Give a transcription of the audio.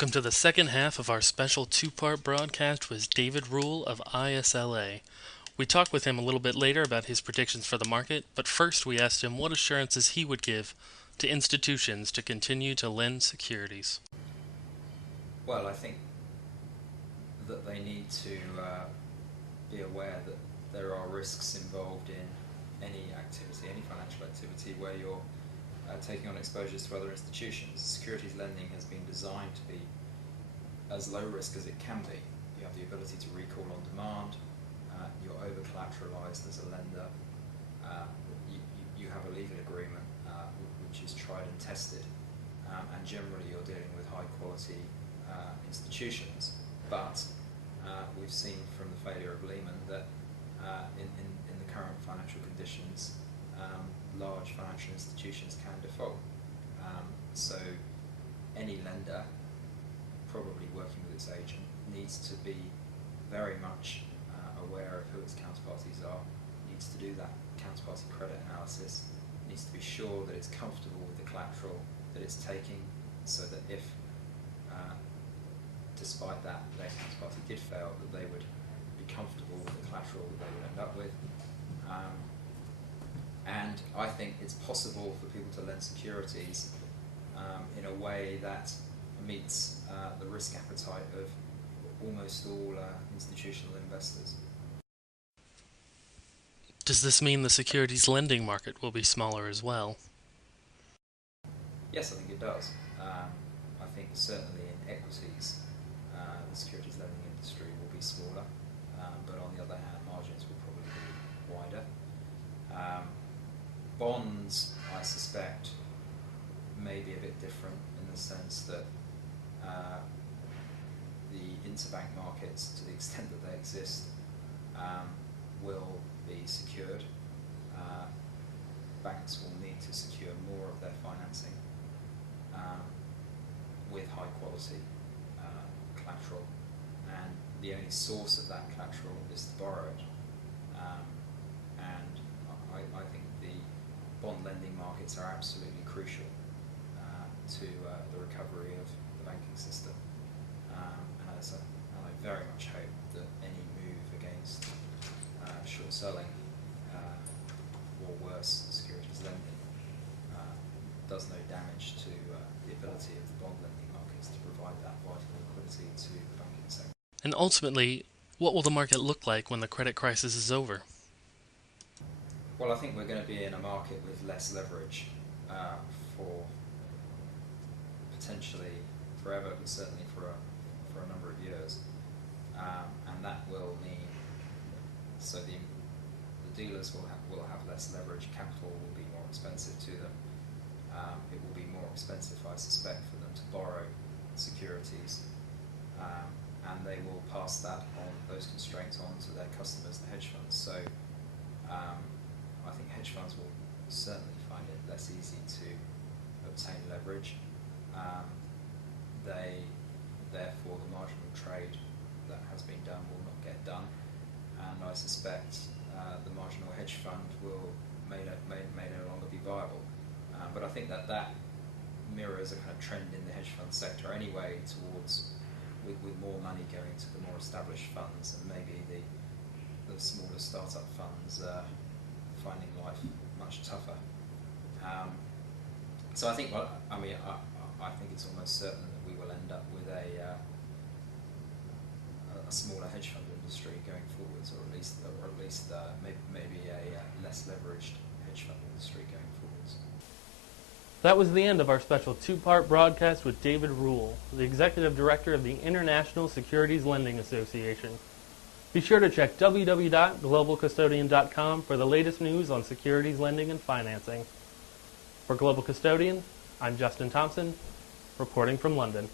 Welcome to the second half of our special two-part broadcast with David Rule of ISLA. We talked with him a little bit later about his predictions for the market, but first we asked him what assurances he would give to institutions to continue to lend securities. Well, I think that they need to be aware that there are risks involved in any activity, any financial activity where you're taking on exposures to other institutions. Securities lending has been designed to be as low risk as it can be. You have the ability to recall on demand, you're over collateralized as a lender, you have a legal agreement which is tried and tested, and generally you're dealing with high quality institutions. But we've seen from the failure of Lehman that in the current financial conditions, large financial institutions can default. So any lender, probably working with its agent, needs to be very much aware of who its counterparties are, needs to do that counterparty credit analysis, needs to be sure that it's comfortable with the collateral that it's taking, so that if despite that their counterparty did fail, that they would be comfortable with the collateral that they would end up with. And I think it's possible for people to lend securities in a way that meets the risk appetite of almost all institutional investors. Does this mean the securities lending market will be smaller as well? Yes, I think it does. I think certainly in equities, the securities lending industry will be smaller, but on the other hand, margins will probably be wider. Bonds, I suspect, may be a bit different in the sense that the interbank markets, to the extent that they exist, will be secured. Banks will need to secure more of their financing with high quality collateral, and the only source of that collateral is the borrowed. And I think the bond lending markets are absolutely crucial to the recovery of the banking system. And I very much hope that any move against short selling or worse, securities lending does no damage to the ability of the bond lending markets to provide that vital liquidity to the banking sector. And ultimately, what will the market look like when the credit crisis is over? Well, I think we're going to be in a market with less leverage for potentially forever, but certainly for a number of years. And that will mean, so the dealers will have less leverage, capital will be more expensive to them. It will be more expensive, I suspect, for them to borrow securities, and they will pass those constraints on to their customers, the hedge funds. So I think hedge funds will certainly find it less easy to obtain leverage. Therefore, the marginal trade that has been done will not get done, and I suspect the marginal hedge fund may no longer be viable. But I think that mirrors a kind of trend in the hedge fund sector anyway, towards with more money going to the more established funds, and maybe the smaller startup funds finding life much tougher. So I think, I think it's almost certain that we will end up with a smaller hedge fund industry going forwards, or at least maybe a less leveraged hedge fund industry going forwards. That was the end of our special two-part broadcast with David Rule, the Executive Director of the International Securities Lending Association. Be sure to check www.globalcustodian.com for the latest news on securities lending and financing. For Global Custodian, I'm Justin Thompson, reporting from London.